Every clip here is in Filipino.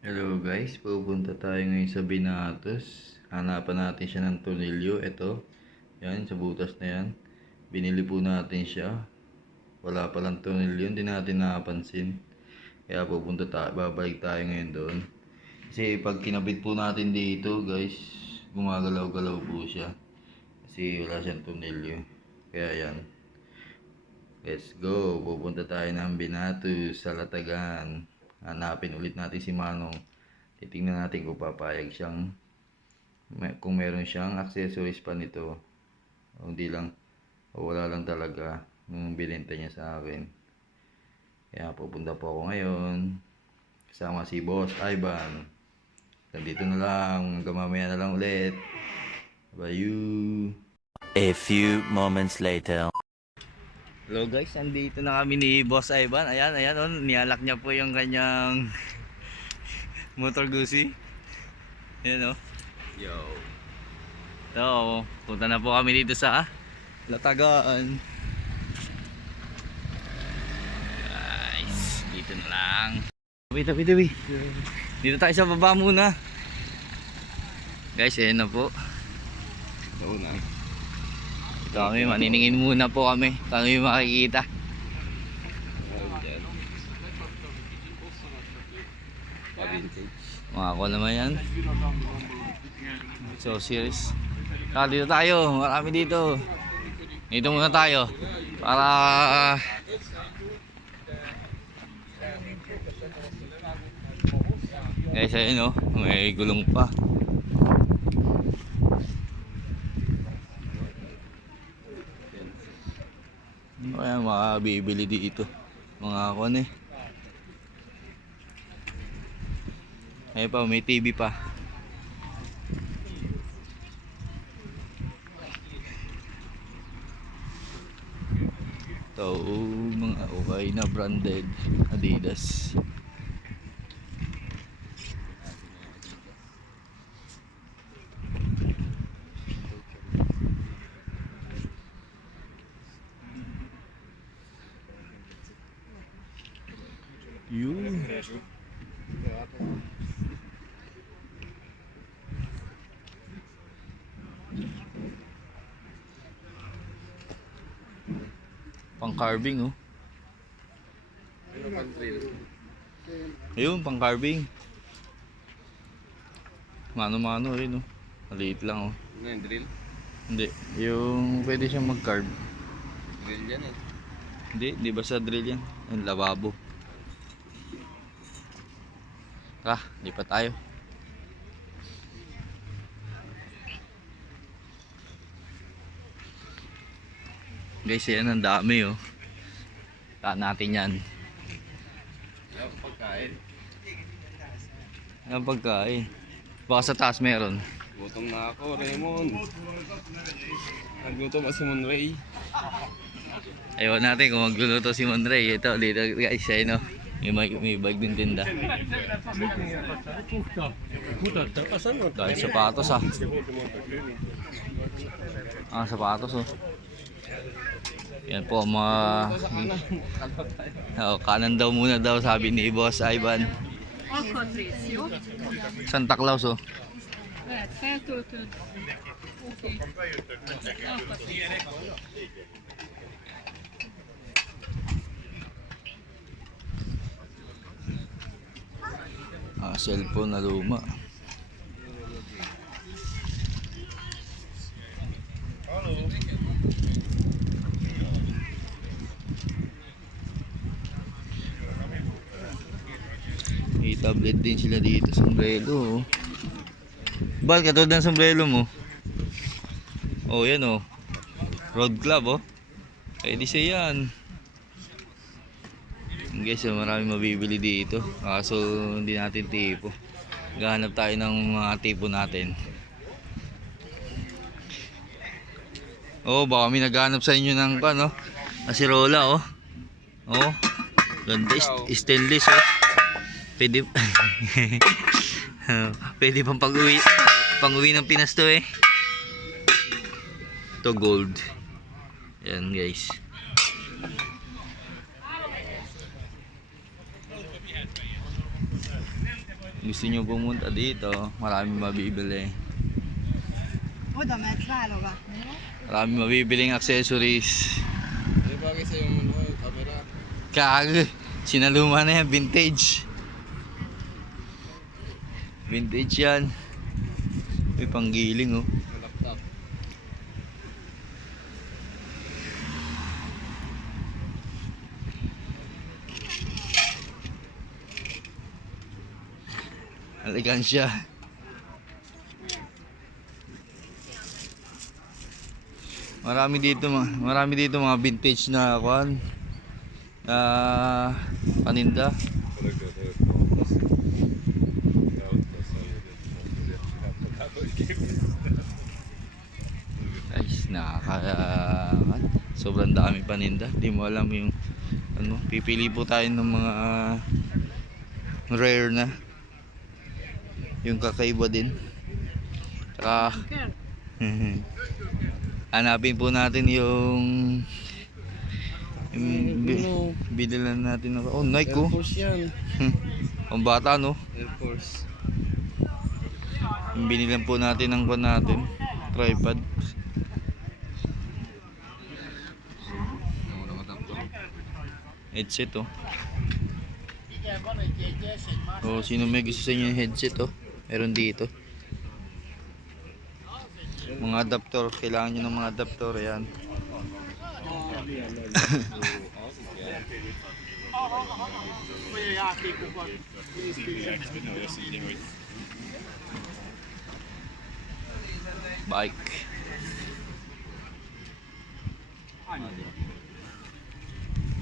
Hello guys, pupunta tayo ngayon sa Binatos. Hanapan natin siya ng tornilyo. Ito, yan, sa butas na yan. Binili po natin siya. Wala palang tornilyo, hindi natin napansin. Kaya pupunta tayo, babalik tayo ngayon doon. Kasi pag kinabit po natin dito guys, gumagalaw-galaw po siya. Kasi wala siyang tornilyo. Kaya yan. Let's go, pupunta tayo ng Binatos sa Latagan. Hanapin ulit natin si Manong. Titingnan natin kung papayag siyang kung meron siyang accessories pa nito o hindi lang o wala lang talaga nung binenta niya sa akin. Kaya pupunta po ako ngayon kasama si Boss Ivan. Nandito na lang, hanggang mamaya na lang ulit. Bye. A few moments later. Hello guys, andito na kami ni Boss Ivan. Ayan, oh, nialak niya po yung kanyang motor Guzzi. Ayan oh. Yo. So, punta na po kami dito sa Latagan. Guys, dito na lang. Tabi. Dito tayo sa baba muna. Guys, ayan na po. Una. Ito kami, maniningin muna po kami. Kami makikita. Mga ko naman yan. So serious. Dito tayo, marami dito. Dito muna tayo para guys, ayun oh, may gulong pa. Kaya makabibili dito mga kon eh. Ayun pa, may TV pa. Ito, mga okay na branded Adidas. Yun. Pang carving oh. Ayun, pang carving. Mano-mano rin oh. Maliit lang oh. Ano yung drill? Hindi, yung pwede siyang mag-carve. Drill yan eh. Hindi basta drill yan. Yung lababo. Di pa tayo. Guys, yan ang dami oh. Taan natin yan. Yung pagkain. Ang pagkain. Baka sa taas meron. Gutom na ako, Raymond. Nagluto pa si Monray. Ayaw natin kung magluluto si Monray. Ito, dito guys, ayun oh. May bag din tinda. Dahil sapatos ah. Sapatos oh. Yan po mga kanan daw muna daw sabi ni Boss Ivan. Santa Claus oh. Feltöltöd. Oké. Cellphone na luma. May tablet din sila dito, sombrero oh. Bal, katulad ng sombrero mo. Oh, yan oh. Road Club oh. Pwede siya yan. Guys, marami mabibili dito. Kaso hindi natin tipo. Gahanap tayo ng mga tipo natin. Oh, baka may naghahanap sa inyo ng ano, asirola oh. Oh. Ganda, stainless oh. Pwede pwede pang pang-uwi ng Pinas to eh. Ito gold. Yan guys. gusto nyo pumunta dito, maraming mabibili. Oda mehetsz válogatni. Maraming mabibiling accessories. May bagay sa yung camera. Kag, sinaluma na yan, vintage. Vintage yan. May panggiling oh. Laptop. Alikansya. Marami dito mga vintage na kuan. Paninda. Guys, sobrang dami paninda. Di mo alam yung ano, pipili po tayo ng mga rare na. Yung kakaiba din. Tsaka hanapin po natin yung binilan natin na Nike Air oh. Force yan. Ang bata no. Air Force. Yung binilan po natin ng kwan natin, tripod. Headset oh. Oh, sino may gusto sa inyo yung headset oh? Meron dito. Mga adapter, kailangan nyo ng mga adapter yan. Bike.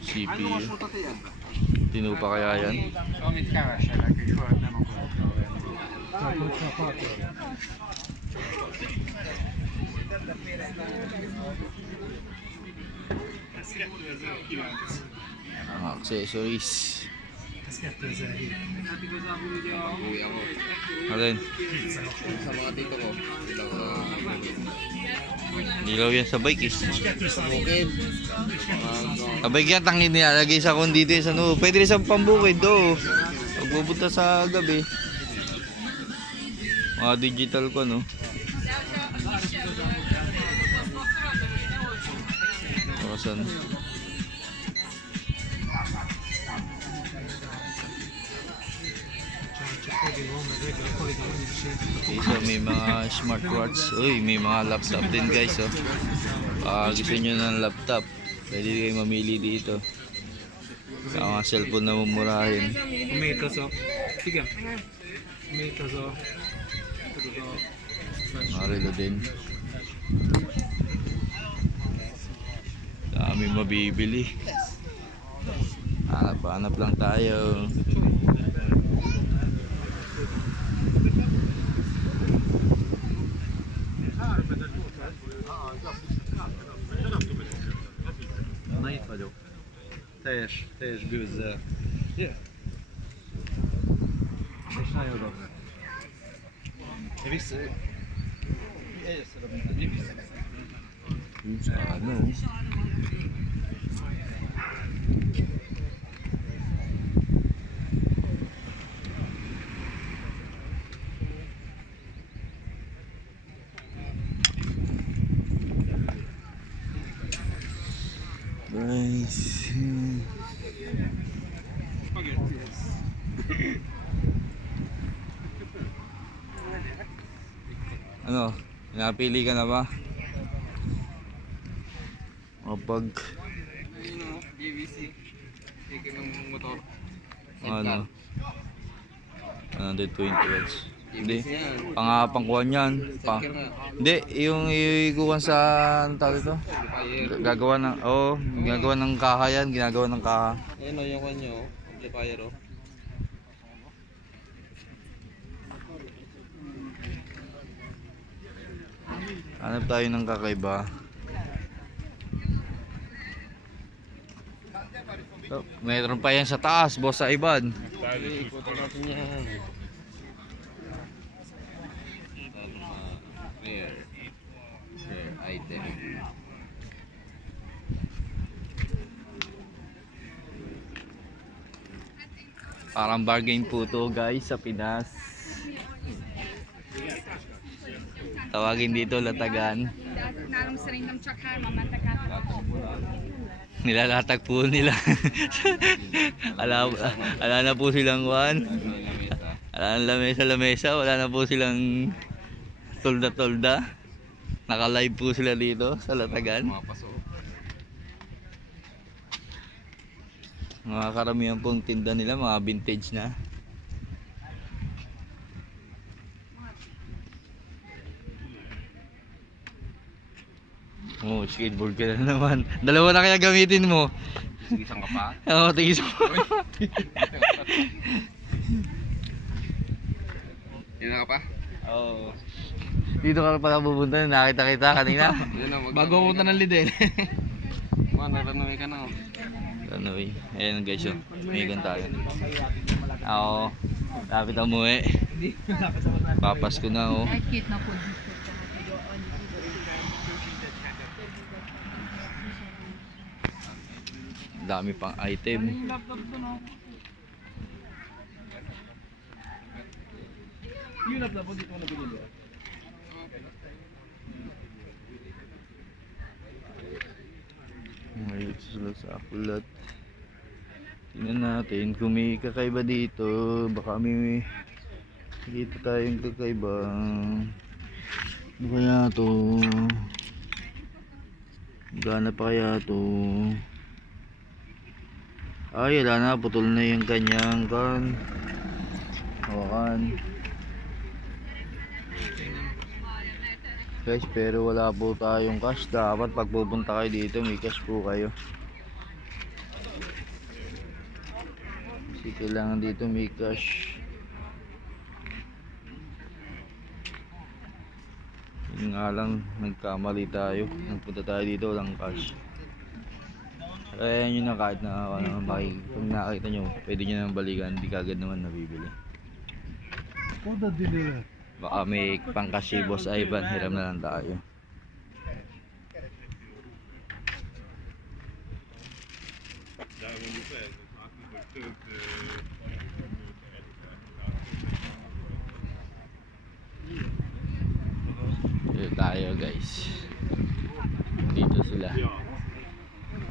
CPU. Tino pa kaya yan? Mga accessories. Uwi ako. Alin? Sa mga tito ko. Ilaw yan sa bike eh. Bukid. Sa bike yan, tangin nilalagay sa kung dito sa ano. Pwede rin sa pambukid do. Pag pupunta sa gabi. Mga digital ko no. Saan? So, may mga smartwatch. Uy, may mga laptop din guys oh. Gusto nyo ng laptop, pwede kayo mamili dito. Mga cellphone na mumurahin. Mga relo din. Dami mabibili. Hanap lang tayo. Itt vagyok. Teljes gőzzel. Yeah. És nagyon rossz. Én vissza... Először a mindenki vissza. Ano? Guys. Ano? Napili ka na ba? Kapag GVC. Ika ng motor. ano? 120 watts. Hindi. GVC yan. Pangkuhan yan. Sticker na. Hindi, yung ikuhan sa ano tawag ito? Amplifier. Gagawa ng ginagawa ng kaha yan, ginagawa ng kaha. Ayan o, yung kanyo. Amplifier o. Hanap tayo ng kakaiba. Oh, mayroon pa yan sa taas, boss sa Iban. Ikutin natin yan. Rare. Rare item. Parang bargain po to guys sa Pinas. Tawagin dito latagan. Nálunk szerintem csak hárman mentek át. Nilalatag po nila. ala na po silang kuhan. Ala na lamesa. Wala na po silang tolda-tolda. Naka-live po sila dito sa latagan. Mga karamihan pong tinda nila, mga vintage na. Oh, skateboard ka na naman. Dalawa na kaya gamitin mo. Isang ka pa? Oo, tigis mo. Yun na ka pa? Oo. Dito ka pala pupunta, nakita kita kanina. Bago pumunta ng Lidl. Natanong ka na. Ano eh, ayan guys yun. May ikan tayo. Ako, lapit ang muwi. Papas ko na oh. Egy-két napot Dami pang item. Yung laptop dito mo na binili. Ngayon sila sa akulat. Tingnan natin kung may kakaiba dito. Baka may dito tayong kakaiba. Ano kaya to? Gana pa kaya to? Ay, wala na. Putol na yung kanyang hawakan. Guys, pero wala po tayong cash. Dapat pag pupunta kayo dito, may cash po kayo. Kasi kailangan dito may cash. Yun nga lang, nagkamali tayo. Nagpunta tayo dito, walang cash. Kaya yun na, kahit na kung nakakita nyo, pwede nyo naman balikan. Hindi kagad naman nabibili. Baka may pangkas si Boss Ivan, hiram na lang tayo. Dito tayo guys. Dito sila.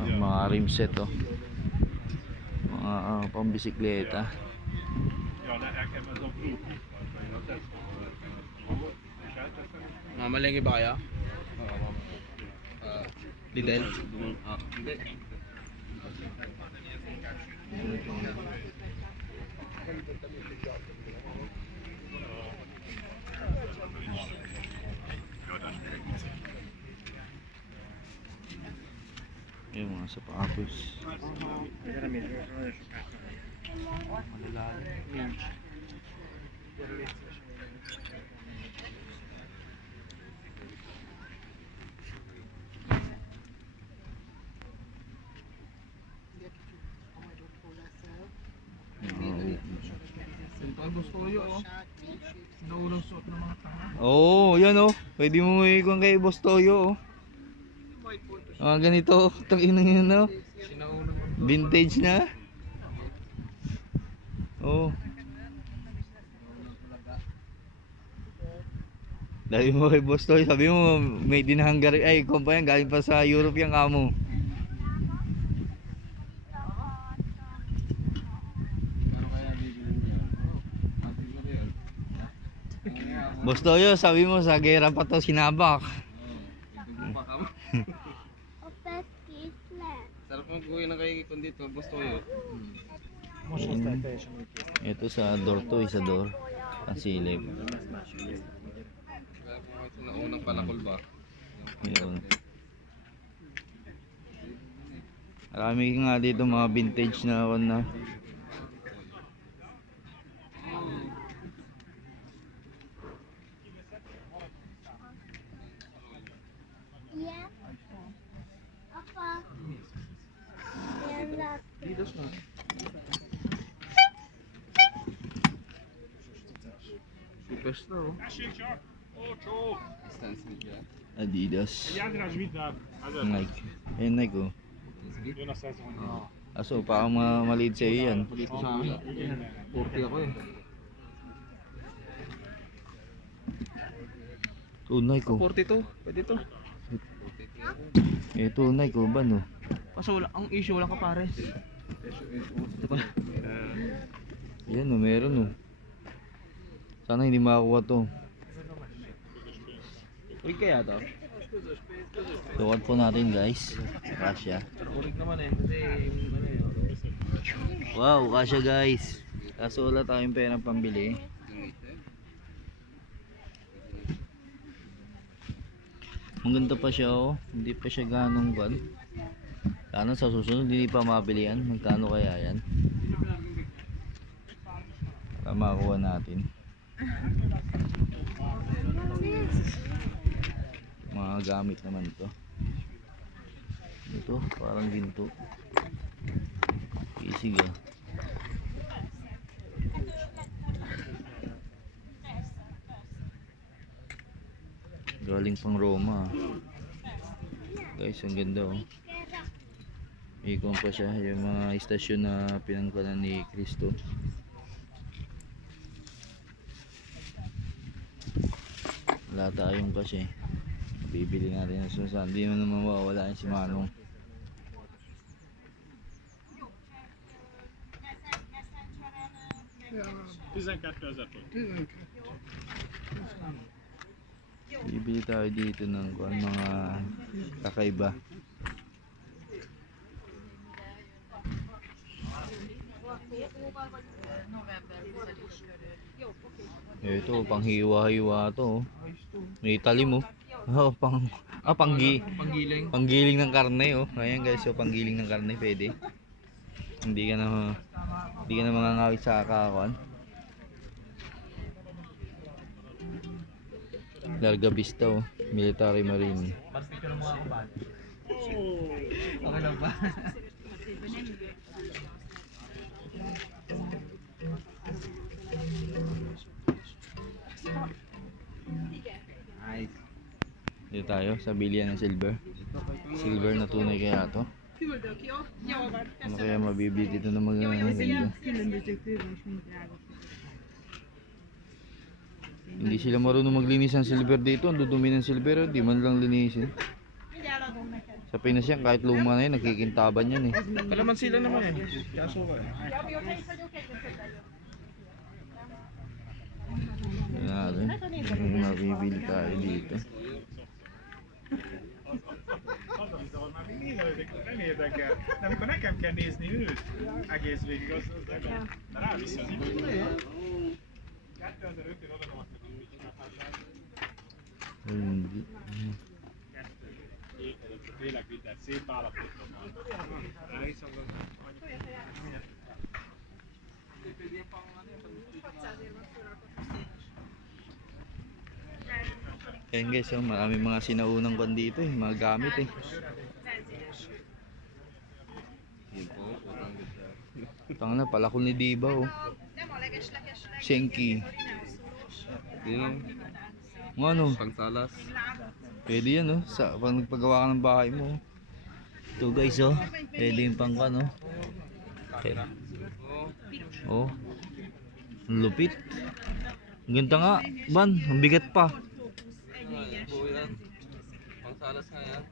Ang mga rim set oh. Mga pambisikleta. Mamalengke ba kaya? Lidl? Hindi. Yung mga sapatos. Gusto ko yun, oh. Naunang suot ng mga tanga. Oo, yan oh. Pwede mo ikon kay Boss Toyo oh. Mga ganito, tangina yun oh. Vintage na. Oh. Dahil mo kay Boss Toyo, sabi mo made in Hungary. Ay, kompa yan, galing pa sa Europe yung kamo. Boss Toyo, sabi mo sa gera pa to sinabak. Sarap mo gawin na kay Ikon dito, gusto ko yun. Ito sa door to, isa door. Pasilip. Sa naunang palakol ba? Yun. Marami nga dito mga vintage na na. Superstar, oh. Distance media. Adidas. Nike. Eh, Nike oh. Aso, parang maliit sa'yo yan. Dito sa akin. 40 ako eh. Tunay ko. 42. Pwede to. Tunay ko ba no? Kaso ang issue wala ka pares. Ito pa. Yan o, meron o. Sana hindi makakuha to. Uy kaya to? Luwad po natin guys. Kasya. Pero urig naman eh. Kasi yung ano eh. Wow, kasya guys. Kaso wala tayong perang pambili. Maganda pa siya oh. Hindi pa siya ganong ban. Sana sa susunod hindi pa mabili yan. Magkano kaya yan? Para makuha natin. Mga gamit naman to. Ito parang ginto. Isig ah. Galing pang Roma ah. Guys, ang ganda oh. Ikon pa siya yung mga istasyon na pinanggalan ni Cristo. Wala tayong kasi bibili natin ng susan. Hindi mo naman mawawala si Manong. Bibili tayo dito ng mga kakaiba. Ito, pang hiwa-hiwa to. May talim oh. Oh, Panggiling. panggiling ng karne oh. Ayan guys, so panggiling ng karne pwede. Hindi ka na mangangawit sa kakakuan. Larga Vista oh, military marine. Picture mo ako ba? Okay lang ba? Nice. Dito tayo sa bilihan ng silver. Silver na tunay kaya to. Ano kaya mabibili dito ng mga ganda? Hindi sila marunong maglinis ng silver dito. Ang dudumi ng silver, di man lang linisin. Sa Pinas yan, kahit luma na yan, nagkikintaban yan eh. Kalaman sila naman eh. Kaso ka eh. Yan natin. Yung mabibili tayo dito. Nem érdekel. De amikor nekem kell nézni őt, egész végig azt ráviszi az időt. 2005-én odaadom azt, hogy mit csinálhatnál. Hindi. Tényleg minden szép állapotban van. Elhiszem, Yan guys, oh, maraming mga sinaunang kwan dito eh, mga gamit eh. Tanga na, palakol ni Diba oh. Shenki. Ano? Pangsalas. Pwede yan oh, sa pag nagpagawa ka ng bahay mo. Oh. Ito guys oh, pwede yung pang kwan oh. Okay. Oh. Ang lupit. Ang ganda nga, ban, ang bigat pa. Pangsalas nga yan.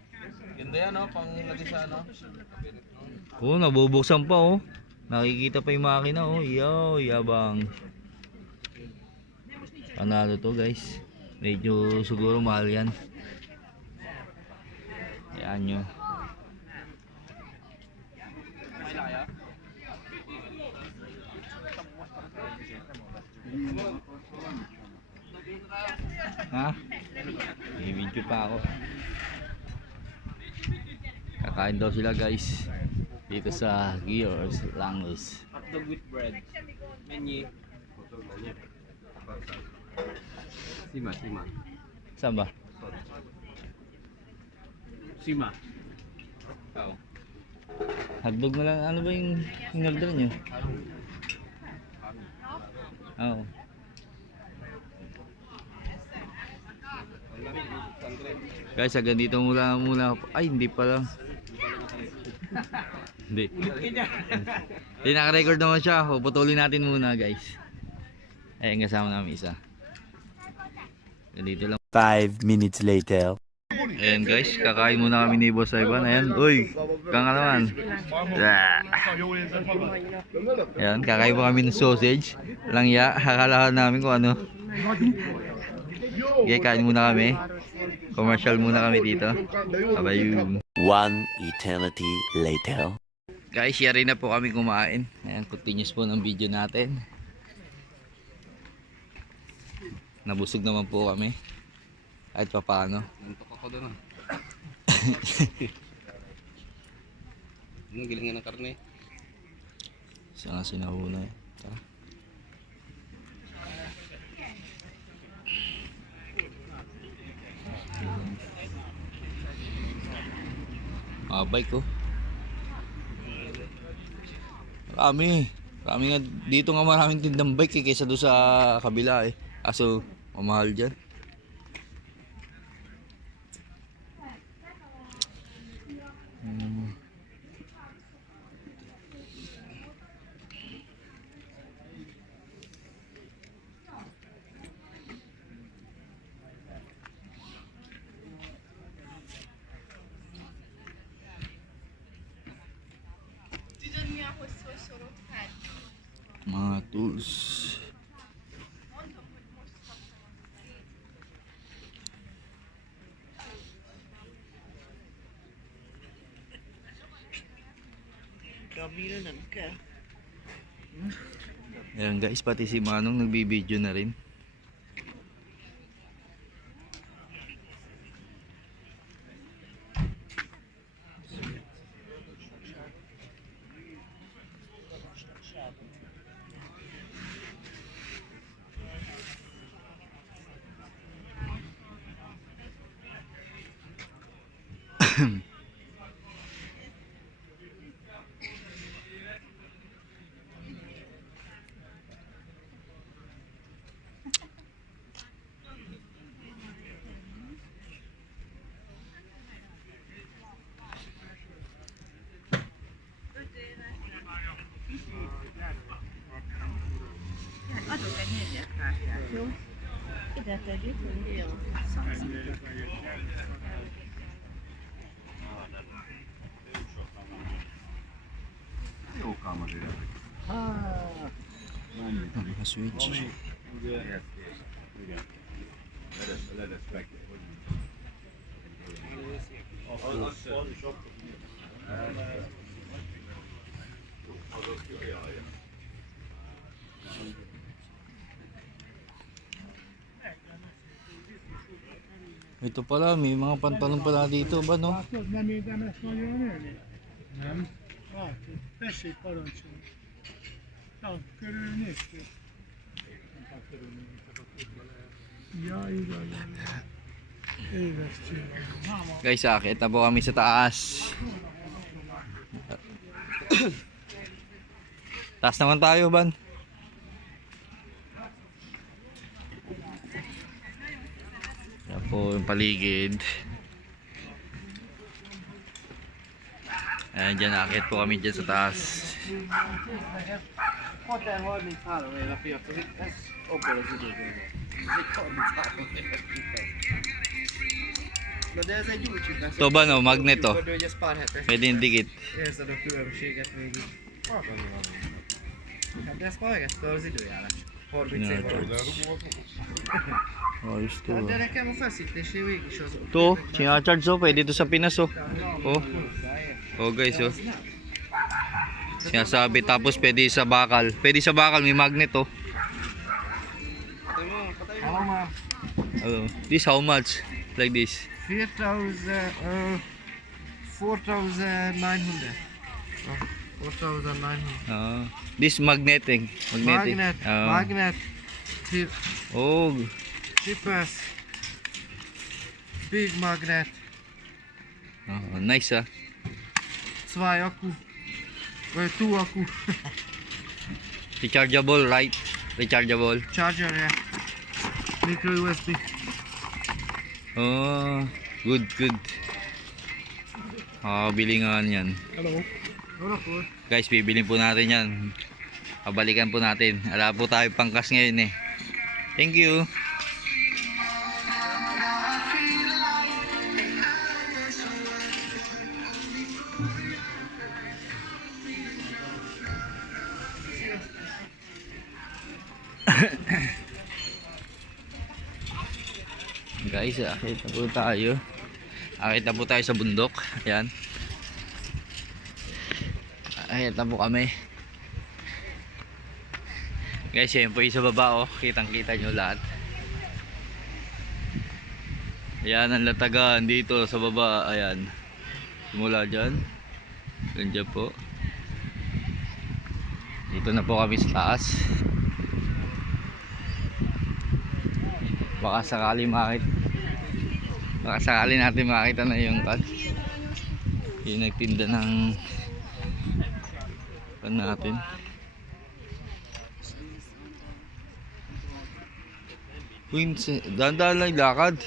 Ganda yan oh, pang lagi sa ano. Oh, nabubuksan pa oh. Nakikita pa yung makina oh. Yo, yabang. Panalo to guys. Medyo siguro mahal yan. Yan nyo. Ha? May video pa ako. Kakain daw sila guys. Dito sa Gears Langos. Hotdog with bread. Menu. Sima. Saan ba? Sima. Ikaw. Hotdog na lang. Ano ba yung in-order nyo? Oo. Guys, hanggang dito muna. Ay, hindi pala. Hindi. Hindi, naka-record naman siya. Puputulin natin muna, guys. Ayun, kasama namin isa. Dito lang. 5 minutes later. Ayan guys, kakain muna kami ni Boss Ivan. Ayan, uy, kanga naman. Ayan, kakain pa kami ng sausage. Langya, hakalahan namin kung ano. Okay, kain muna kami. Commercial muna kami dito. Bye-bye. 1 eternity later. Guys, yari na po kami kumain. Ayan, continuous po ng video natin. Nabusog naman po kami. Kahit pa paano. Anong gilingan ng karne? Siya nga sinahuna eh. Tara. Bike ko. Marami. Marami nga. Dito nga maraming tindang bike eh, kaysa doon sa kabila eh. Aso, mamahal dyan. Mga tools. Ayan guys, pati si Manong nagbibideo na rin. Adok egy négyzetkártyát, jó? Ide tegyük, hogy jó. Switch. Ito pala, may mga pantalon pala dito ba no? Látod, nem érdemes nagyon ülni? Nem. Látod, tessék parancsolni. Na, körülnéztél? Ja, igaz. Éves csillag. Guys, akit na po kami sa taas. Taas naman tayo, Ban. Yan po yung paligid. Ayan, dyan akit po kami dyan sa taas. 633 éve piacozik, ez abból az időből van. Egy 33 éves piac. Na de ez egy új csipesz. Ito ba no, magnet to? Hogy ez pár hetes. Pwede yung dikit. Érzed a különbséget végig. Hát de ezt ma megette az időjárás. 30 év alatt. Ayos to. Hát de nekem a feszítésé végig az ott. Ito, sinacharge oh. Pwede ito sa Pinas oh. Oh. Oh guys oh. Sinasabi tapos pwede sa bakal. Pwede sa bakal, may magnet oh. Hello. This how much? Like this. 4,900. 4,900. This magnetic. Magnet. Oh. Magnet. Oh. Chippers. Big magnet. Oh, nice ah. 2 Akku. Vagy 2 Akku. Rechargeable, right? Rechargeable. Charger, yeah. Micro USB. Oh, good, good. Bili nga yan. Hello. Guys, bibilin po natin yan. Pabalikan po natin. Ala po tayo pangkas ngayon eh. Thank you. Guys, akit na po tayo. Akit na po tayo sa bundok. Ayan. Akit na po kami. Guys, yan po yung sa baba, oh. Kitang kita nyo lahat. Ayan ang latagan dito sa baba. Ayan. Simula dyan. Ganyan po. Dito na po kami sa taas. Baka sakali baka sakali natin makita na yung yung nagtinda ng natin. Dahan-dahan lang lakad.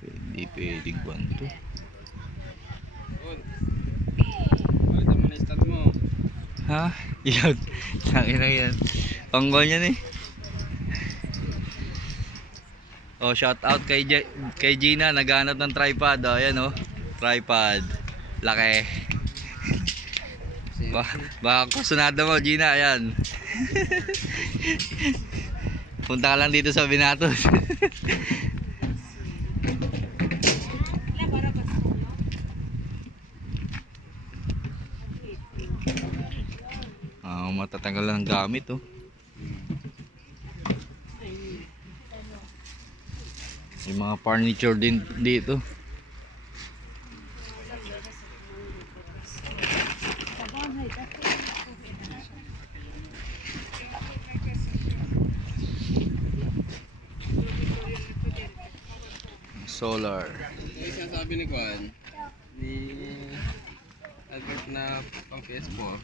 Hindi pwedeng kwanto. Ha? Yan. Tangin na yan. Panggon yan eh. Oh, shout out kay Gina, naghanap ng tripod. Oh, ayan oh. Tripod. Laki. Baka kusunado mo, Gina. Ayan. Punta ka lang dito sa Binatos. Matatanggal lang ng gamit oh. May mga furniture din dito. Solar. Yung sinasabi ni Juan, ni Albert na pang PS4.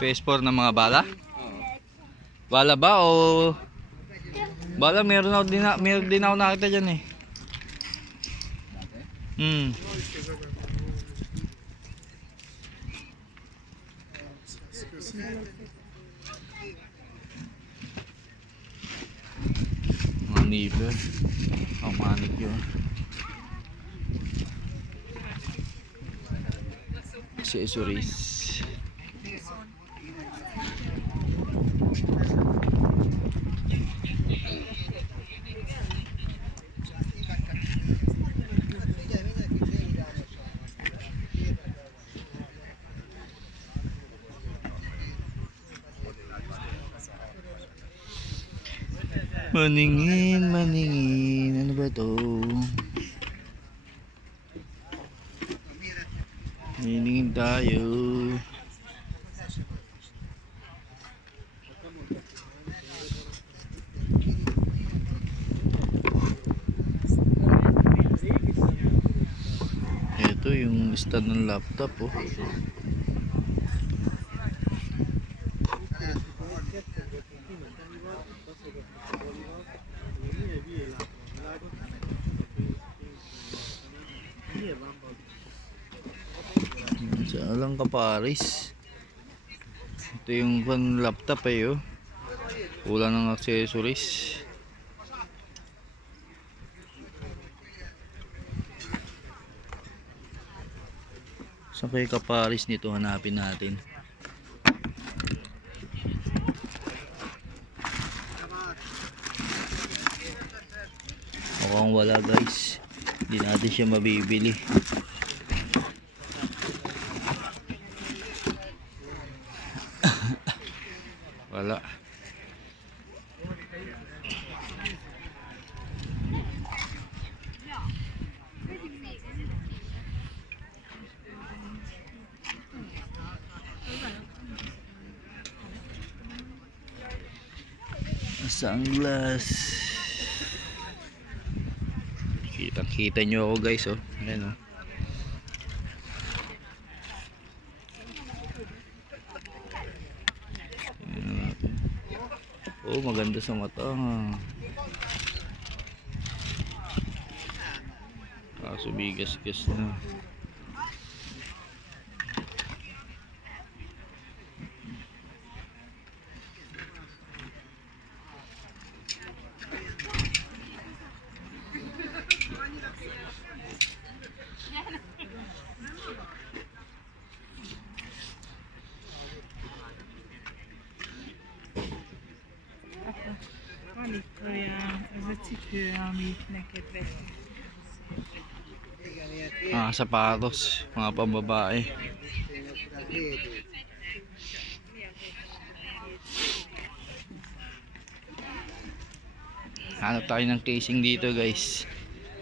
PS4 na mga bala? Oo. Bala ba o bala? Meron din ako nakita dyan eh. Mga neighbor. Oh, manik yun. Accessories. Maningin, maningin. Ano ba to? Maningin tayo. Ito yung stand ng laptop oh. Saan lang ka Paris? Ito yung laptop eh oh. Kulang ng accessories. Saan kayo ka Paris nito? Hanapin natin. Mukhang wala guys. Hindi natin siya mabibili. Wala. Sunglass. Kita nyo ako guys oh. Ayan oh. Oh, maganda sa mata. sumigas-gas na. Van itt olyan, ez a cipő, amit neked vettük. Mga sapatos, mga pambabae. Hanap tayo ng casing dito guys,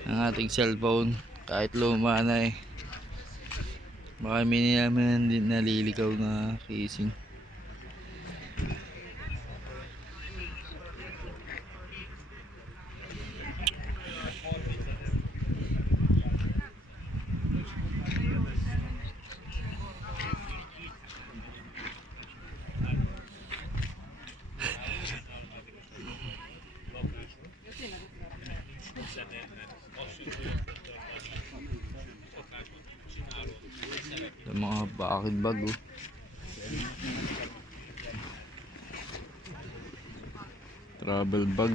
ng ating cellphone, kahit luma na eh. Baka may naman din nalilikaw na casing. Ito mga bakit bag oh. Travel bag.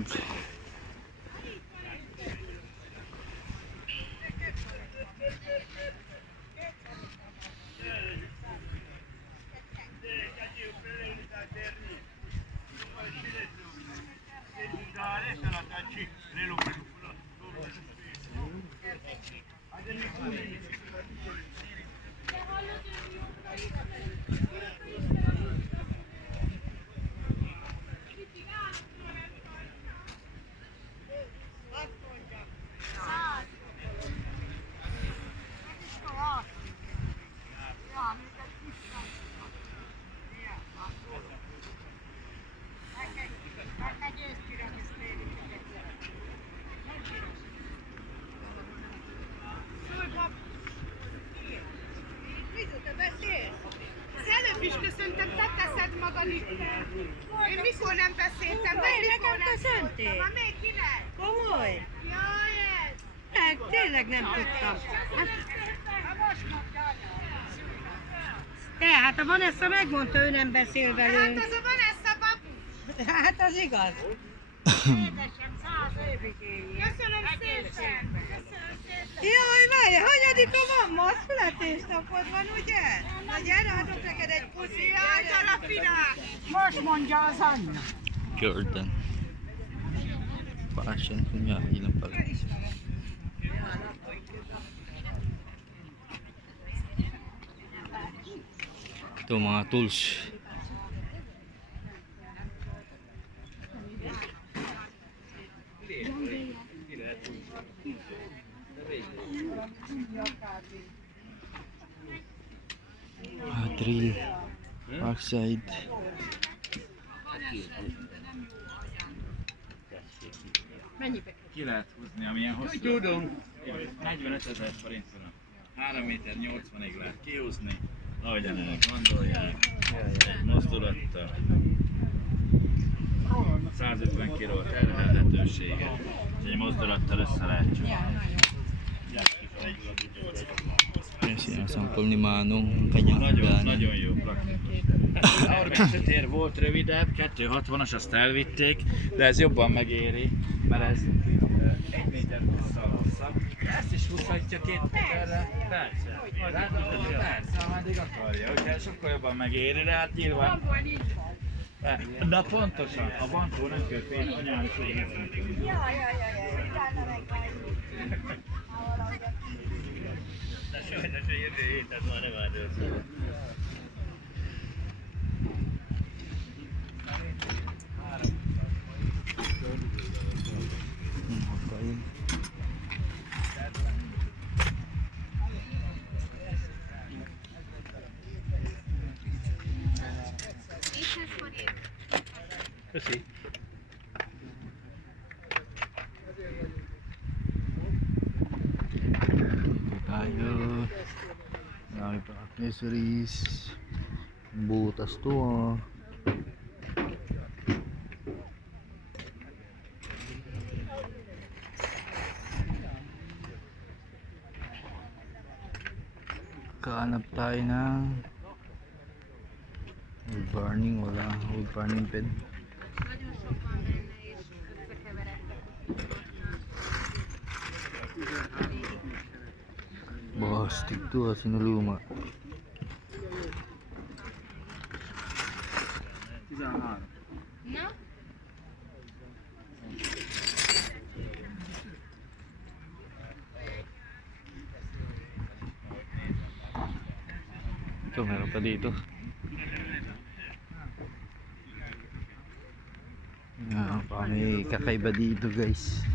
Előbb is köszöntem, te teszed magad itt. Én mikor nem beszéltem, vagy mikor nem szóltam? Ha még kinek? Komoly? Jaj, ez! Hát, tényleg nem tudtam. Most mondja, Tehát a Vanessa megmondta, ő nem beszél hát velünk. az a Vanessa babu. Hát az igaz. Édesem, 100 évig éljél. Köszönöm szépen. Köszönöm szépen. Jaj, várj, hanyadika van ma? Születésnapod van, ugye? Na gyere, adok neked egy puszit. Jaj, gyarapinák. Most mondja az Anna. Jordan. Fashion kunya, ilan pala. Ito mga tools. Drill. Backside. Ki lehet húzni, amilyen hosszú. Tudunk. 45 000 forint van. 3 méter 80-ig lehet kihúzni. Ahogyan el gondolják. Egy mozdulattal. 150 kg terhelhetősége. És egy mozdulattal össze lehet csinálni. Yan sinasampol ni Manong ang kanyang Nagyon, hagdanan. nagyon jó, praktikus. A 35 ér volt rövidebb, 260-as, azt elvitték, de ez jobban megéri, mert ez 1 méter hosszabb. Ezt is húzhatja 2 méterre? Persze. Persze, ameddig akarja, ugye sokkal jobban megéri, de hát nyilván. Na pontosan, a bankból nem kell félni, anyám is végezni. utána meg majd. De sajnos a jövő héten már nem áll össze. Köszi. Dito tayo. Marami pa accessories. Butas to ah. Hanap tayo ng wood burning. Wala wood burning pen. Nagyon sok van benne, és összekeveredtek. Bastig to ha, sinuluma. 13. Na? Ito, meron pa dito. May kakaiba dito guys.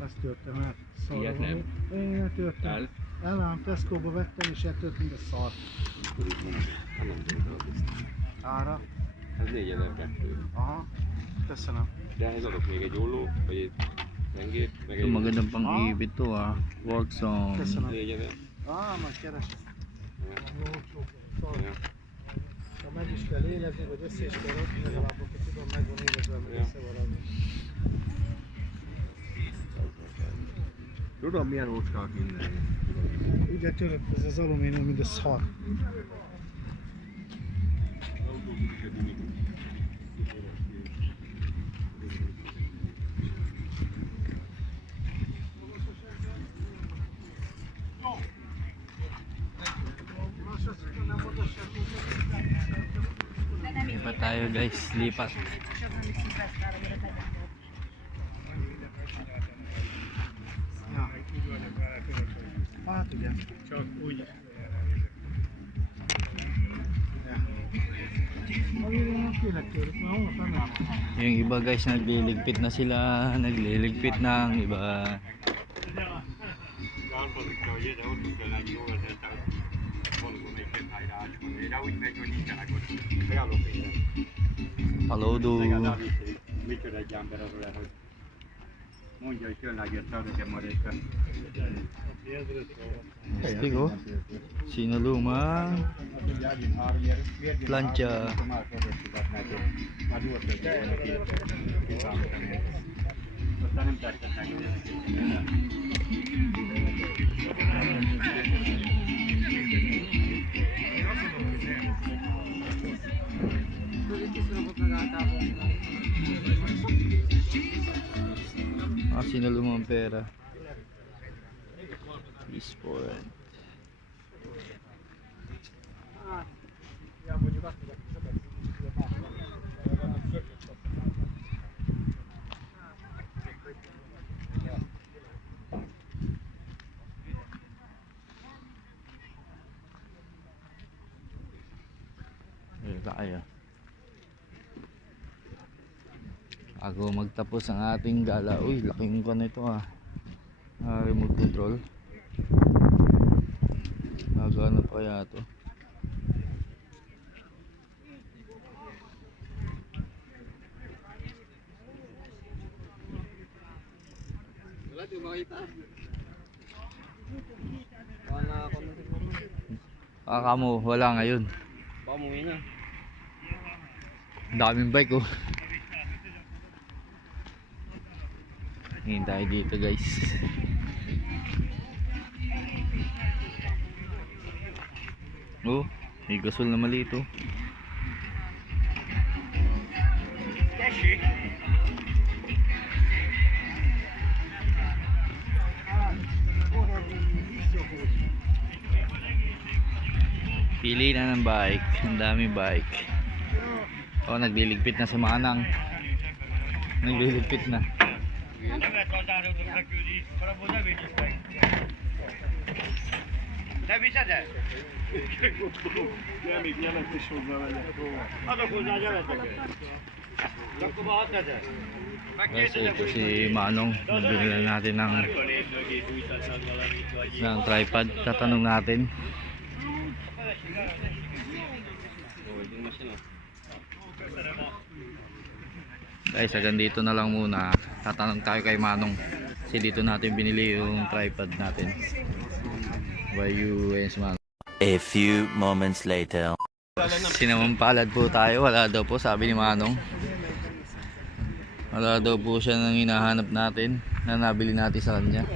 Ezt törtem át. Szar Ilyet van. nem? Én törtem. Elvárom, Tesco-ba vettem, és ettől mint a szar. Ára? Ez 4002. Aha. Köszönöm. De ehhez adok még egy olló, vagy egy tengét, meg Ito egy magandang pang-ibit to ha. Works on Köszönöm. 4000. Majd keresem. Ja. Ha meg is kell élezni, vagy össze is kell rakni, legalább akkor tudom, meg van élezve, meg összevaradni. Tudom milyen ócskák minden. Ugye törött ez az alumínium, mint a szar. Lipat tayo guys, lipat. Hát igen. Csak úgy. Magiging tényleg tőlük, mert holnap nem látom. Yung iba guys nagliligpit na sila, nagliligpit ng iba. Álmodik, hogy ide ott kell egy jó vezetet. Valóban még két helyre átmenni. De úgy megy, hogy nincsenek ott. Ajánlok minden. Palodo. Legalább micsoda egy ember arról el, hogy mondja, hogy tényleg jött el nekem maréka. Stigo. Sinuluma. Plancha. Már volt egy kiszámítani. Aztán nem tettek meg. Sinuluma ang pera. Sport. Tayo. Bago magtapos ang ating gala. Uy, laking ko na ito ah. Remote control. Nagano pa kaya ito? Wala, di makita. Wala ako na siguro. Mo, wala ngayon. Baka umuwi na. Ang daming bike oh. Ngayon tayo dito guys. Oh, may gasol na maliit oh. Pili na ng bike. Ang dami bike. Oh, nagliligpit na si Manang. Nagliligpit na. Ne viszed el? Nem, még jelentés hozzá megyek róla. Adok hozzá a gyerekeket. Akkor ma 6000. Guys, ito si Manong. Nabili natin ng tripod. Tatanong natin. Guys, hanggang dito na lang muna. Tatanong tayo kay Manong. Kasi dito natin binili yung tripod natin. By US Manong. A few moments later. Sinamampalad po tayo. Wala daw po, sabi ni Manong. Wala daw po siya nang hinahanap natin na nabili natin sa kanya.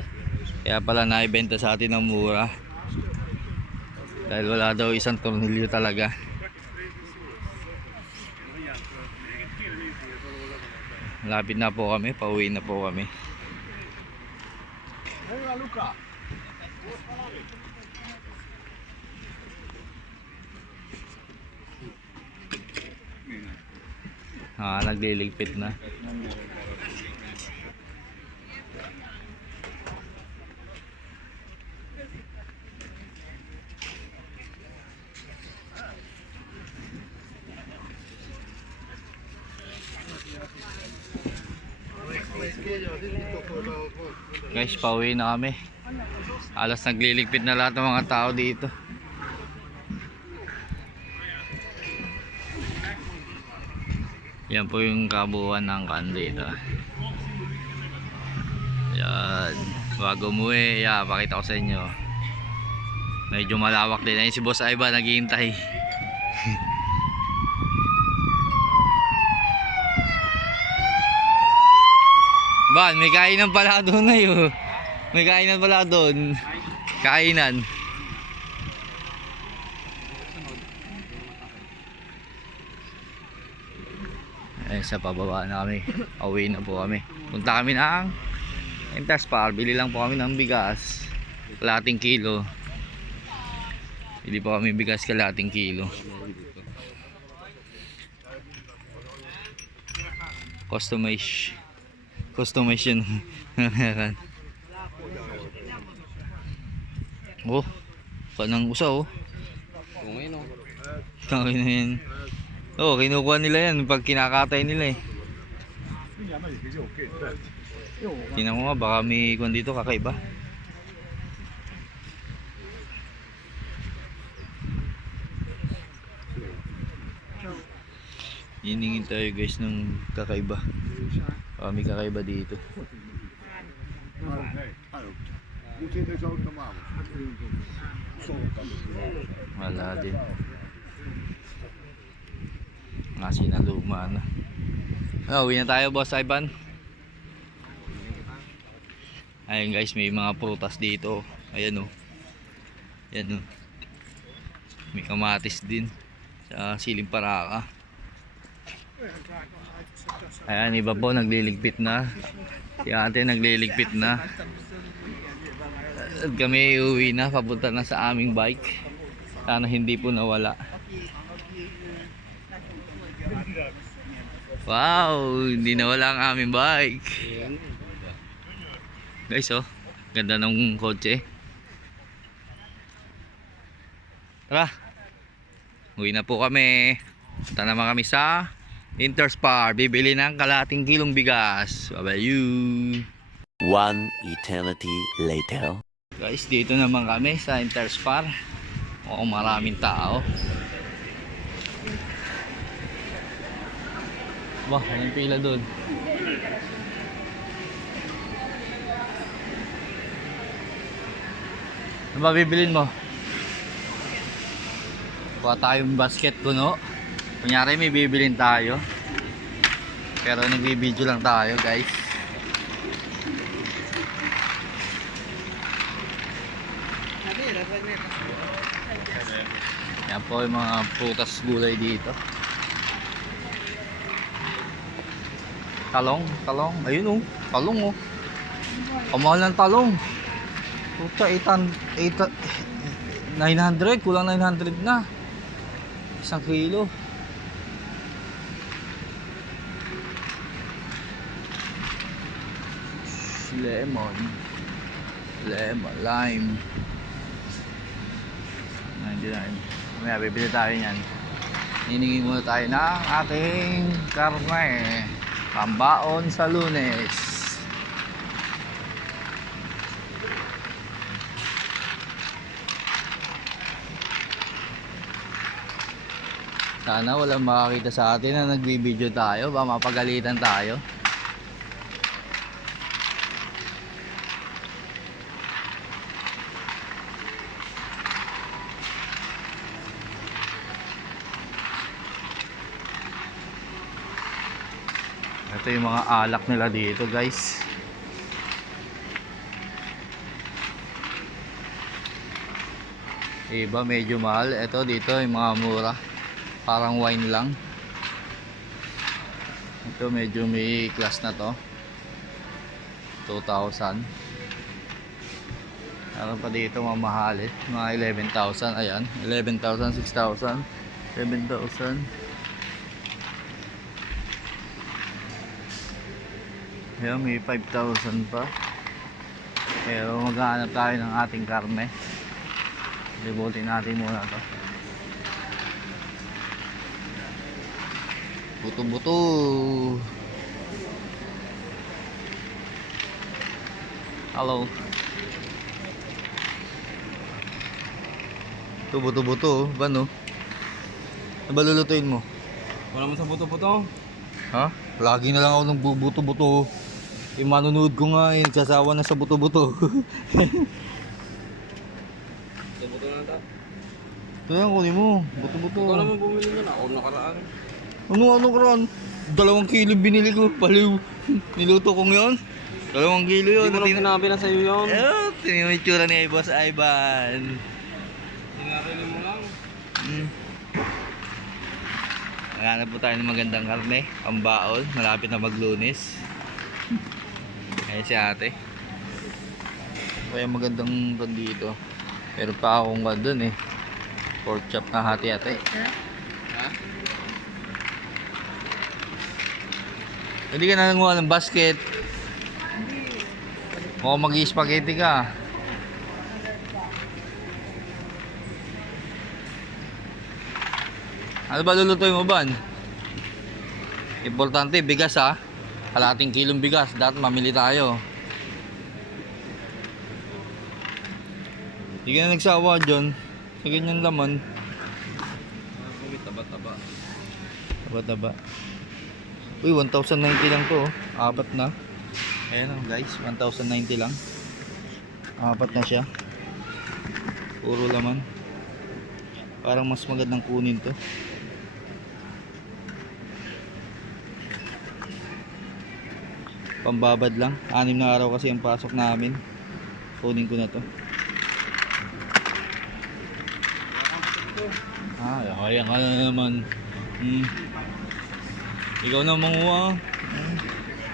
Kaya pala naibenta sa atin ng mura. Dahil wala daw isang tornilyo talaga. Lapit na po kami, pauwi na po kami. Nagliligpit na. Guys, pauwi na kami. Alas nagliligpit na lahat ng mga tao dito. Yan po yung kabuuan ng kan dito. Yan. Bago umuwi, pakita ko sa inyo. Medyo malawak din. Ayun si Boss Ivan naghihintay. Ban, may kainan pala doon na yun. May kainan pala doon. Kainan. Sa pababa na kami. Pauwi na po kami. Punta kami ng Interspar. Bili lang po kami ng bigas. Kalating kilo. Bili po kami bigas kalating kilo. Customization. Oh, panang usa oh. Kung na yan. Oh, kinukuha nila yan pag kinakatay nila eh. Tingnan mo nga, baka may kung dito kakaiba. Hiningin tayo guys ng kakaiba. Baka may kakaiba dito. Wala din. Nga sinaluma na. Uwi na tayo, Boss Ivan. Ayun guys, may mga prutas dito. Ayan o. Ayan o. May kamatis din. Sa siling paraka. Ayan, iba po nagliligpit na. Si ate nagliligpit na. At kami uwi na, papunta na sa aming bike. Sana hindi po nawala. Wow, hindi nawala ang aming bike. Guys, oh, ganda ng kotse. Tara, uwi na po kami. Punta naman kami sa Interspar. Bibili ng kalating kilong bigas. Bye-bye you. One eternity later. Guys, dito naman kami sa Interspar. Oo, maraming tao. Wah, may pila doon. Ano ba bibilin mo? Kuha tayong basket puno. Kunyari may bibilin tayo. Pero nagbibideo lang tayo guys. Yan po yung mga prutas gulay dito. Talong. Ayun oh, talong oh. Kamahal ng talong. Puta, 900, kulang 900 na. 1 kilo. Lemon, lime. 99. Mamaya bibili tayo niyan. Hiningi muna tayo ng ating karne. Pambaon sa Lunes. Sana walang makakita sa atin na nagbibideo tayo. Baka mapagalitan tayo. Ito yung mga alak nila dito guys. Iba medyo mahal. Ito dito yung mga mura. Parang wine lang. Ito medyo may class na to. 2,000. Meron pa dito mamahalit. Mga 11,000. Ayan. 11,000, 6,000, 7,000. Ayan, may 5,000 pa. Pero maghahanap tayo ng ating karne. Libutin natin muna to. Buto-buto. Hello. Ito buto-buto. Ba no? Ano ba lulutuin mo? Wala mo sa buto-buto? Ha? Lagi na lang ako ng buto-buto. Yung manunood ko nga eh, nagsasawa na sa buto-buto. Buto na ito. Ito yan, kunin mo. Buto-buto. Ikaw naman bumili nyo na. Ako nakaraan. Ano karon? 2 kilo binili ko. Paliw. Niluto ko ngayon. 2 kilo yun. Hindi mo lang sinabi na sa'yo yun. Eh, tingnan mo yung tsura ni Boss Ivan. Sinarili mo lang. Naghanap po tayo ng magandang karne. Pambaon. Malapit na maglunes. Ayan si ate. Kaya magandang kan dito. Pero pa akong kan dun eh. Pork chop na hati ate. Ha? Hindi ka na nanguha ng basket. Mukhang mag-i-spaghetti ka. Ano ba lulutuin mo ba? Importante, bigas ha. Kalating kilong bigas. Dapat mamili tayo. Hindi ka na nagsawa dyan. Sa ganyan laman. Taba-taba. Taba-taba. Uy, 1,090 lang to. 4 na. Ayan o guys, 1,090 lang. 4 na siya. Puro laman. Parang mas magandang kunin to. Pambabad lang. 6 na araw kasi ang pasok namin. Kunin ko na to. Kaya ka na naman. Ikaw na manguha.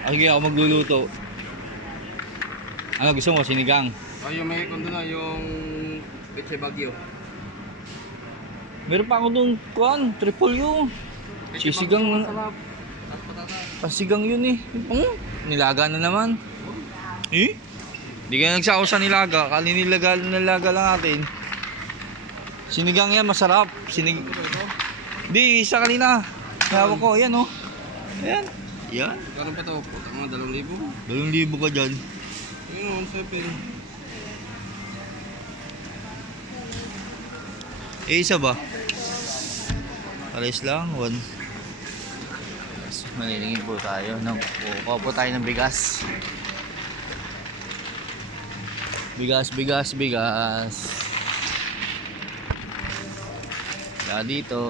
Sige ako magluluto. Ano gusto mo? Sinigang? Ay, yung may kondo na, yung Peche Bagyo. Meron pa ako doon, triple U. Sisigang. Pasigang yun eh. Nilaga na naman. Eh? Hindi ka nagsawa sa nilaga. Kali nilaga lang natin. Sinigang yan, masarap. Di, isa kanina. Hawak ko, ayan oh. Ayan. Yan. Karon pa to, puta mga 2,000. 2,000 ka dyan. Ayun, 1,700. Isa ba? Pares lang, 1. Malilingin po tayo. Kukuha po tayo ng bigas. Bigas. Kaya dito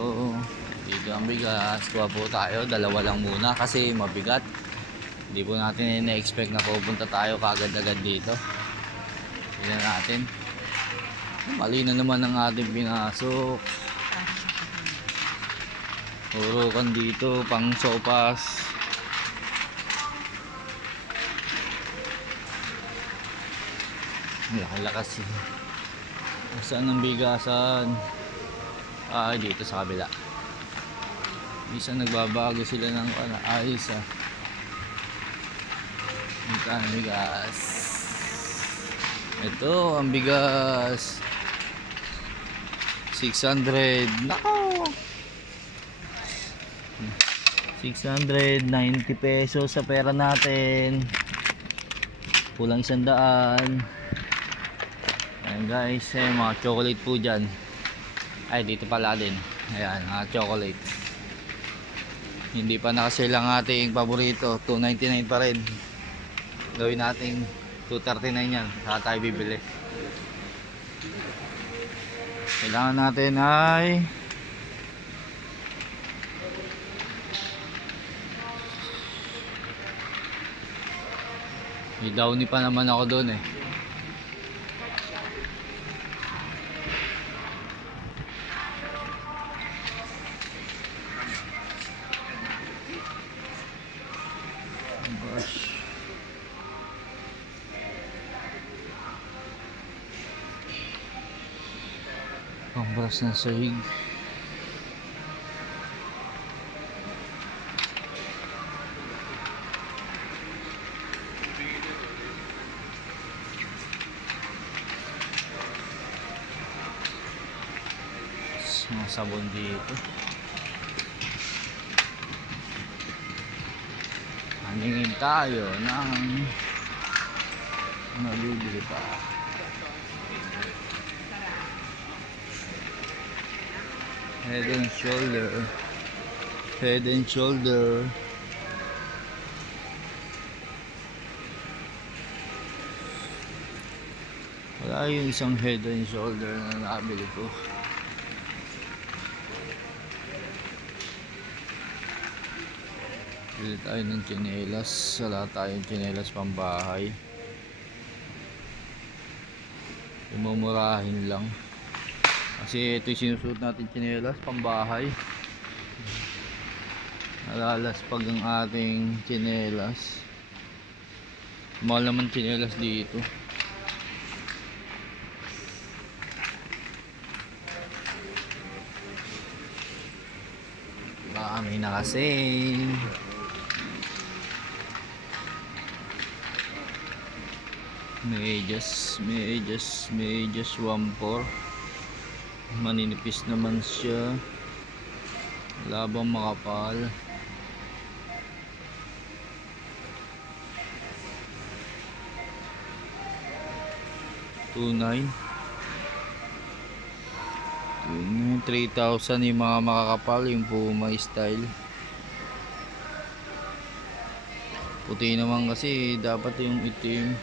ang bigas. Kuha po tayo. 2 lang muna kasi mabigat. Hindi po natin na-expect na pupunta tayo kagad-agad dito. Tignan natin. Mali na naman ang ating pinasok. Puro kan dito, pang sopas. Laki-lakas eh. Saan ang bigasan? Ay, dito sa kabila. Isa nagbabago sila ng ayos ah. Dito ang bigas. Ito ang bigas. 600. Nako! 690 pesos sa pera natin. Kulang 100. Ayan guys, mga chocolate po dyan. Ay, dito pala din. Ayan, mga chocolate. Hindi pa nakasale ang ating paborito. 299 pa rin. Gawin natin 239 yan. Saka tayo bibili. Kailangan natin ay may downy pa naman ako doon eh. Bras ng sahig. Mga sabon dito. Haningin tayo ng nabibili pa. Head and shoulder. Head and shoulder. Wala yung isang head and shoulder na nabili ko. Bili tayo ng tsinelas. Wala tayong tsinelas pambahay. Imumurahin lang. Kasi ito yung sinusuot natin tsinelas pambahay. Nalalaspag ang ating tsinelas. Mahal naman tsinelas dito. Kami na kasi. Medyas 1.4. Maninipis naman siya. Labang makapal. $2,900. 3,000 yung mga makakapal, yung Puma style. Puti naman kasi dapat yung itim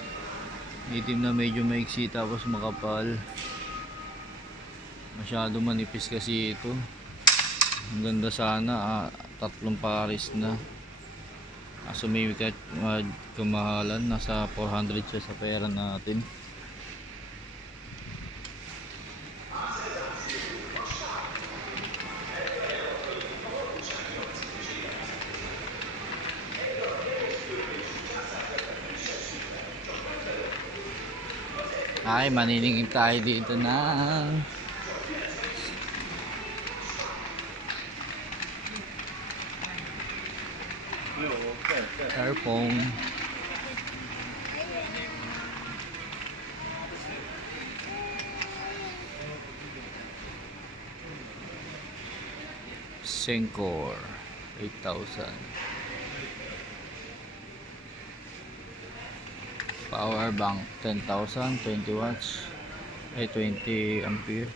na medyo maiksi tapos makapal. Masyado manipis kasi ito. Ang ganda sana, 3 pares na. Kaso may kamahalan, nasa 400 siya sa pera natin. Ay, maniningin tayo dito na earphone. Sencor 8,000. Power bank 10,000, 20 watts, 20 ampere.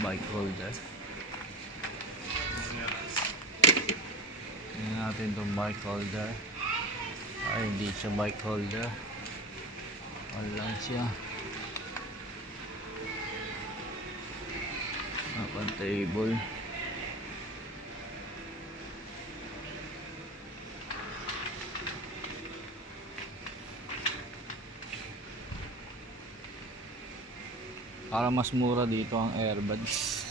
Bike holder. Tingnan natin itong bike holder. Ay, hindi siya bike holder. Ano lang siya. Upon table. Para mas mura dito ang earbuds.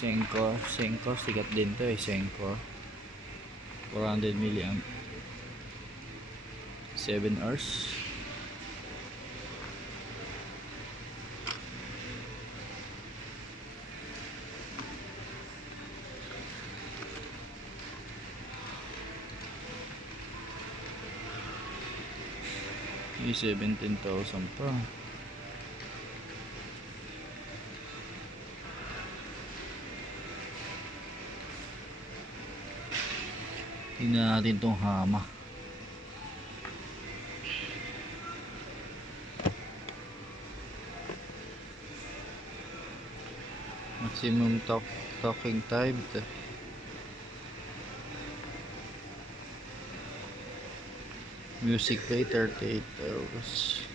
Sencor sikat din to eh, Sencor 400 mAh 7 hours. May 17,000 pa. Tingnan natin tong hama. Maximum talking time. Music play 38 hours.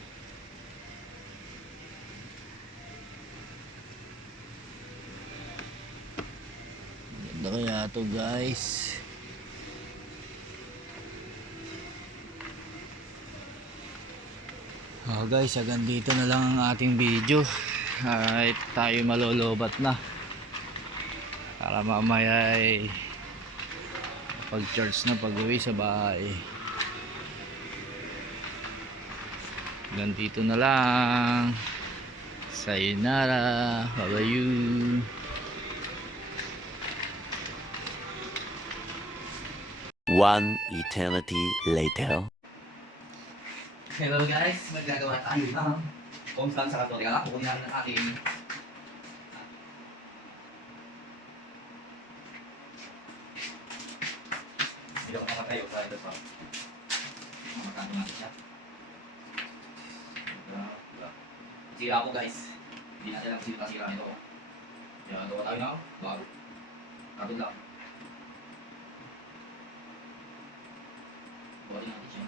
Ganda kaya to guys. Guys, hanggang dito na lang ang ating video. Tayo malolobat na para mamaya ay Pag-charge na pag-uwi sa bahay. Hanggang dito na lang. Sayonara. Bye-bye. One eternity later. Hello guys, magagawa tayo ng kung saan sa kato. Teka lang, kukunin natin ang ating hindi ako makatayo sa ito pa. Makakano natin siya. Sira po guys. Hindi natin lang sira nito. Kaya gawa tayo ng bago. Kapit lang. Gawa din natin siya.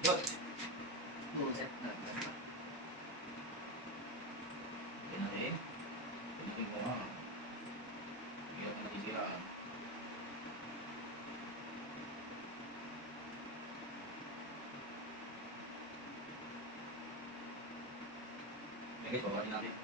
Good. Good set. Yan natin. Pagiging mo nga. Hindi natin natisiraan. Okay, babatin natin.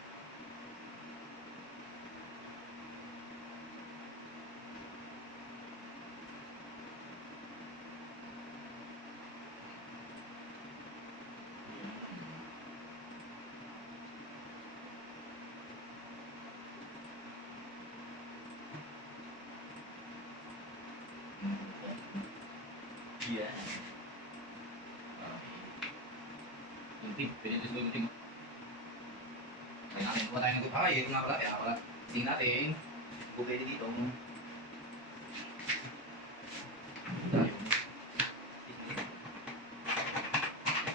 Yeah. Gunting, pwede ito siguro gunting. Kaya natin, kuha tayo ng gunting. Ito nga pala, kaya pala. Tingin natin, kung pwede dito. Tayo.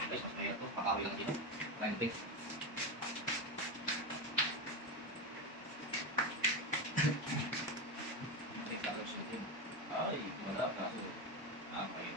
Ay, mas kaya ito, pakawi lang dito. Kaya gunting. Ay, wala, kaso. Okay.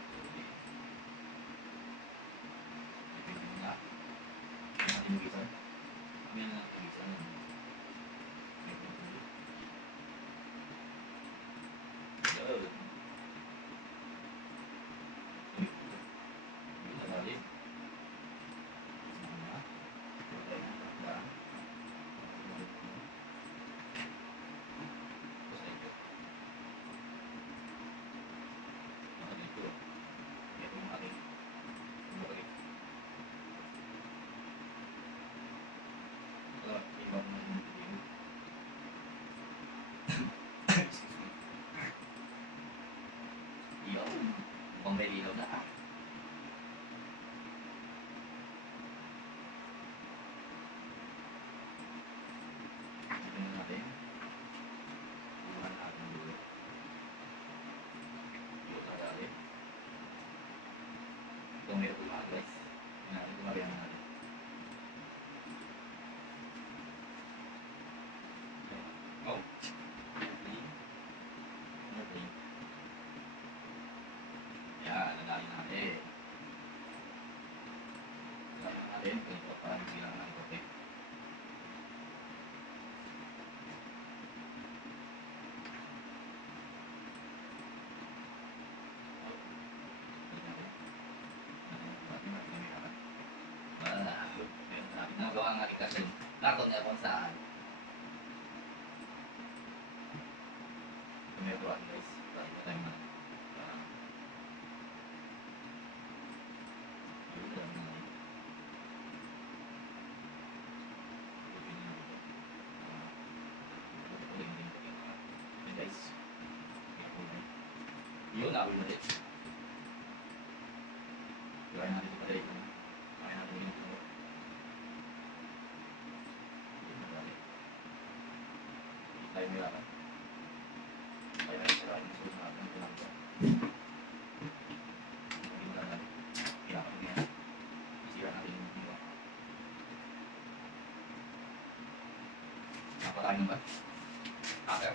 Mukhang may lilaw na. Tignan natin. Bukan natin dulu. Yun na dali. Ito meron po mga guys. Tignan natin kung marihan natin. Oh. Yan, nadali natin. Nadali natin. Ito parang silang ng kote. Nagawa nga rin kasi karton niya kung saan. Ito guys. Ito tayo na. Yun, nakawin ulit. Gawin natin ito pala ito. Kaya natin yung ito. Yun na balik. Hindi tayo may laban. Kaya natin sila yung susunod natin ang pinagto. Hindi mo natin. Pinakapag niya. Isira natin yung mga. Napatayin mo ba? After.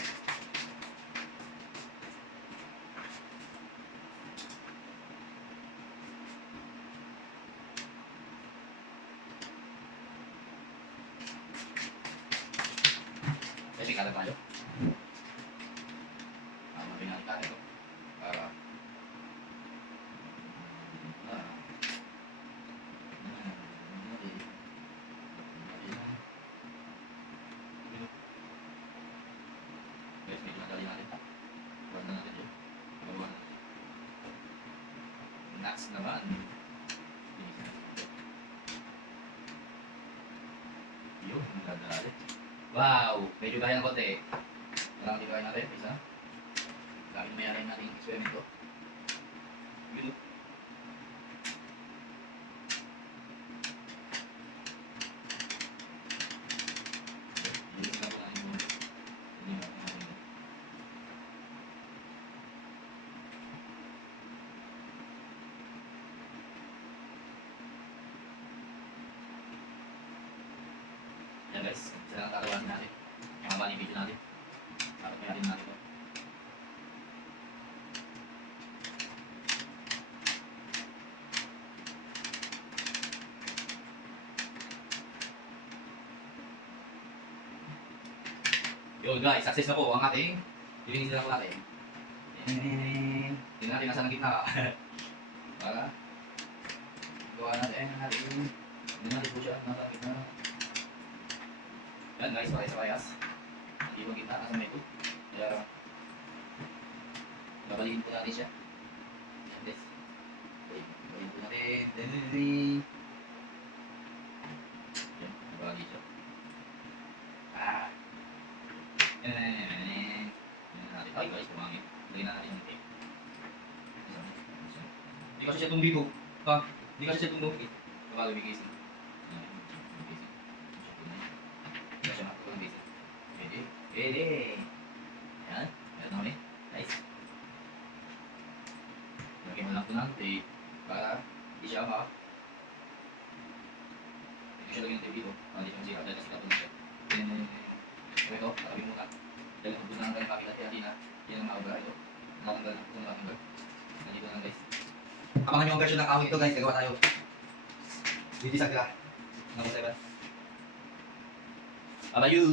Kasi kalat tayo. Mabinang tayo. Para naman. Yun, ang dadali. Wow! Medyo kaya ng konti. Marami kaya natin. Isa. Dami mayroon nating eksperimento. Yun. Yun lang po natin yun. Yun lang po natin yun. Yan guys, isa lang tatawanan natin. Mahaba na yung video natin. Para mayarin natin ito. Yun guys, success na po ang ating linisin na po natin. Tingnan natin nasa ng gitna. Para gawa natin ang ating tingnan natin po siya nasa gitna. Yan guys, parehas. Hindi mo gitna nasa meto. Kaya babalikin po natin siya. Yan guys. Babalikin po natin. Yan, babalikin siya. Ay guys, kumangin. Lagyan na natin yung tape. Hindi kasi siya tumbigo. Ha? Hindi kasi siya tumbigo. Kapag lumigis. Hindi siya makapagulong basic. Pwede. Pwede. Yan. Meron na kami. Nice. Lagyan mo lang po ng tape para hindi siya hindi siya lagyan ng tape dito. Para hindi siya masira. Dahil kasi kapag siya. Ito, tabi muna. Dahil kung gusto na tayo makita kaya di na yan ang mga ito. Nakatanggal na kung nakatanggal. Nandito na guys. Abangan nyo ang version ng kahoy ito guys. Gagawa tayo. Dito sa kila. Naku 7. Bye-bye you!